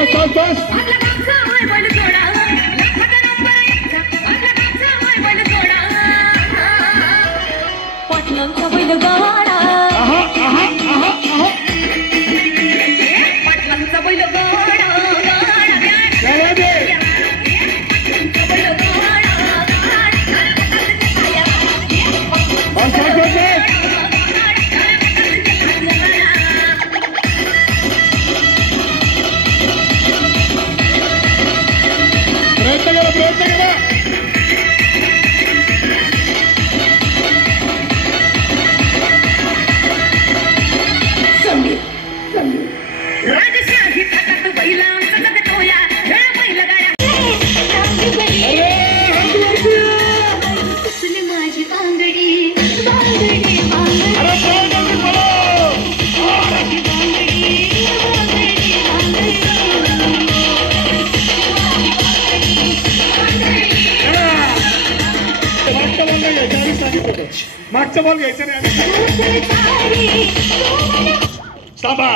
बस बस बस मागचा बॉल घ्यायचा नाही थांबा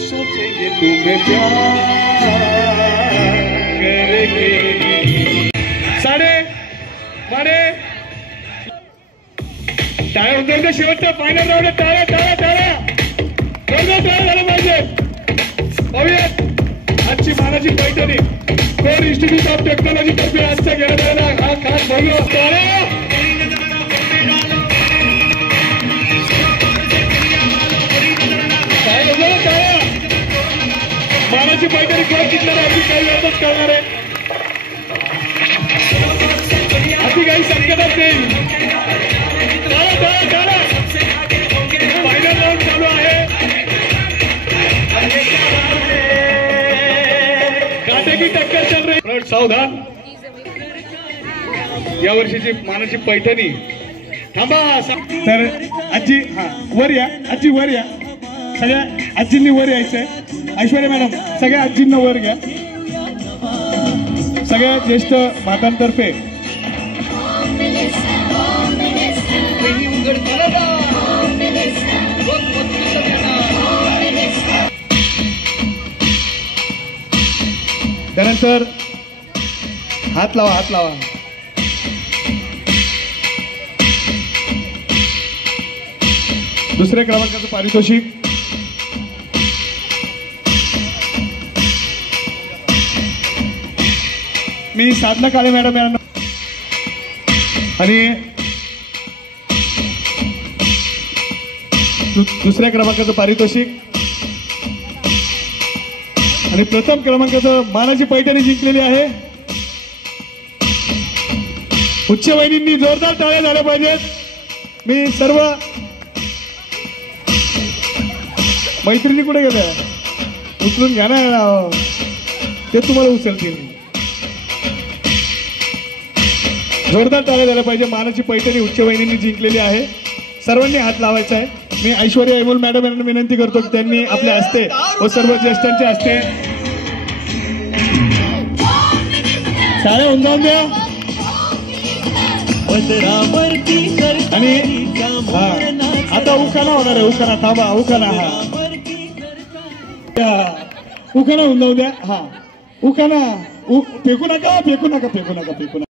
सोचेंगे तुम्हें प्यार करेंगे साडे मारे टाळ्या उतरते शेवटचा फायनल राऊंड टाळ्या टाळ्या टाळ्या टाळ्या झालं पाहिजे पाहूयात आजची मानाची Paithani core institute of technology तर्फे आजचा घेण्यात आलेला हा खास भव्य टाळ्या मानाची पैठणी कोण जिंकणार आहे काही वेळातच कळणार आहे अशी काही शक्यताच नाही फायनल राउंड चालू आहे काटे की टक्कर चल रही सावधान या वर्षीची मानाची पैठणी थांबा तर आजी हा वर या आजी वर या सगळ्या आजींनी वर यायचंय ऐश्वर्या मॅडम सगळ्या आजींना वर घ्या सगळ्या ज्येष्ठ मातांतर्फे त्यानंतर हात लावा हात लावा दुसऱ्या क्रमांकाचं पारितोषिक मी साधना काळे मॅडम यांना आणि दुसऱ्या क्रमांकाचं पारितोषिक आणि प्रथम क्रमांकाचं मानाची पैठणी जिंकलेली आहे उच्च वाहिनींनी जोरदार टाळ्या झाल्या पाहिजेत मी सर्व मैत्रिणी कुठे गेल्या उचलून घ्या ना ते तुम्हाला उचलतील जोरदार टाळ्या झाल्या पाहिजे मानाची पैठणी उच्च वाहिनींनी जिंकलेली आहे सर्वांनी हात लावायचा आहे मी ऐश्वर्या एमोल मॅडम यांना विनंती करतो की त्यांनी आपल्या हस्ते व सर्व ज्येष्ठांच्या हस्ते टाळ्या उंचावून द्या आणि आता उखाणा होणार आहे उखाणा थांबा उखाणा हा उखाणा उंचावून द्या हा उखाणा फेकू नका फेकू नका फेकू नका फेकू नका